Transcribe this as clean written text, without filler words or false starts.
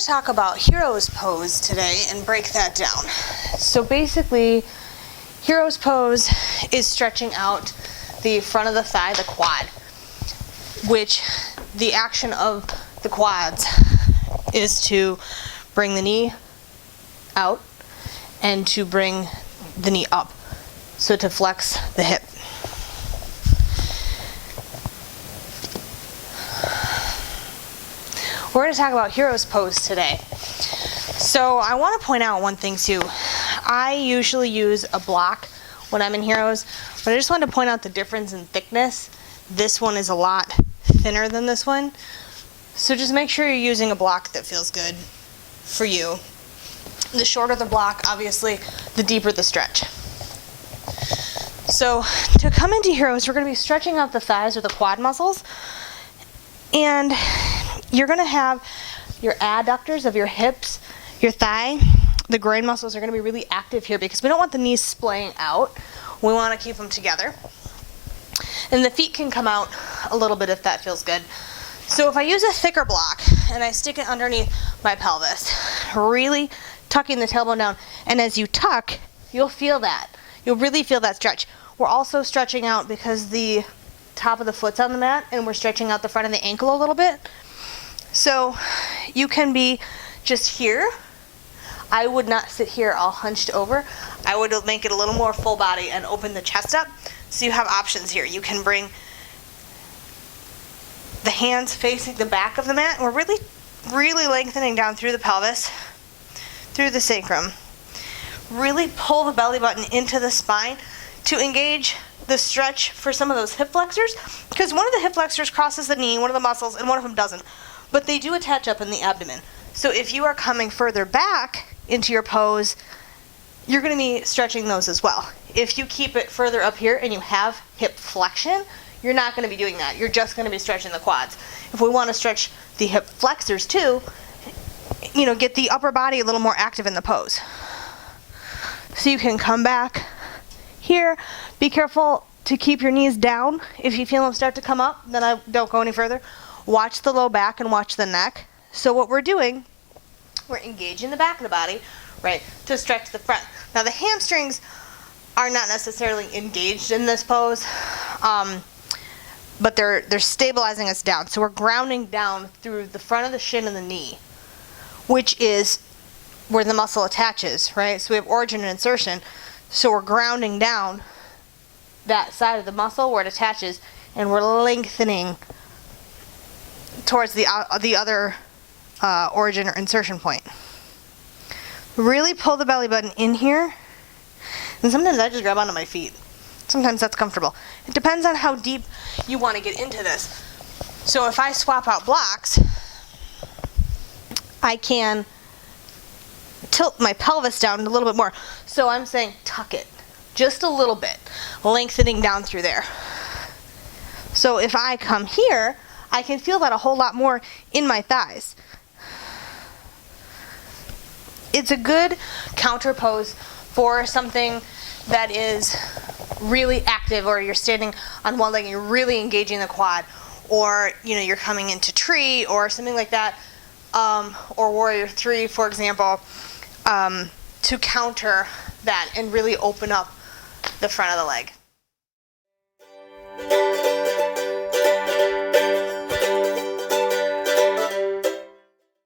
to talk about Hero's Pose today and break that down. So basically, Hero's Pose is stretching out the front of the thigh, the quad, which the action of the quads is to bring the knee out and to bring the knee up, so to flex the hip. We're going to talk about Hero's Pose today. So I want to point out one thing too. I usually use a block when I'm in Hero's, but I just wanted to point out the difference in thickness. This one is a lot thinner than this one. So just make sure you're using a block that feels good for you. The shorter the block, obviously, the deeper the stretch. So to come into Hero's, we're going to be stretching out the thighs or the quad muscles. And you're going to have your adductors of your hips, your thigh, the groin muscles are going to be really active here because we don't want the knees splaying out. We want to keep them together. And the feet can come out a little bit if that feels good. So if I use a thicker block and I stick it underneath my pelvis, really tucking the tailbone down, and as you tuck, you'll feel that. You'll really feel that stretch. We're also stretching out because the top of the foot's on the mat, and we're stretching out the front of the ankle a little bit. So you can be just here. I would not sit here all hunched over. I would make it a little more full body and open the chest up. So you have options here. You can bring the hands facing the back of the mat. We're really lengthening down through the pelvis, through the sacrum. Really pull the belly button into the spine to engage the stretch for some of those hip flexors, because one of the hip flexors crosses the knee, one of the muscles, and one of them doesn't. But they do attach up in the abdomen. So if you are coming further back into your pose, you're going to be stretching those as well. If you keep it further up here and you have hip flexion, you're not going to be doing that. You're just going to be stretching the quads. If we want to stretch the hip flexors too, get the upper body a little more active in the pose. So you can come back here. Be careful to keep your knees down. If you feel them start to come up, then I don't go any further. Watch the low back and watch the neck. So what we're doing, we're engaging the back of the body, right, to stretch the front. Now the hamstrings are not necessarily engaged in this pose, but they're stabilizing us down. So we're grounding down through the front of the shin and the knee, which is where the muscle attaches, right? So we have origin and insertion. So we're grounding down that side of the muscle where it attaches, and we're lengthening towards the other origin or insertion point. Really pull the belly button in here, and sometimes I just grab onto my feet. Sometimes that's comfortable. It depends on how deep you want to get into this. So if I swap out blocks, I can tilt my pelvis down a little bit more. So I'm saying tuck it just a little bit, lengthening down through there. So if I come here, I can feel that a whole lot more in my thighs. It's a good counter pose for something that is really active, or you're standing on one leg and you're really engaging the quad, or you're coming into tree or something like that, or warrior 3, for example, to counter that and really open up the front of the leg.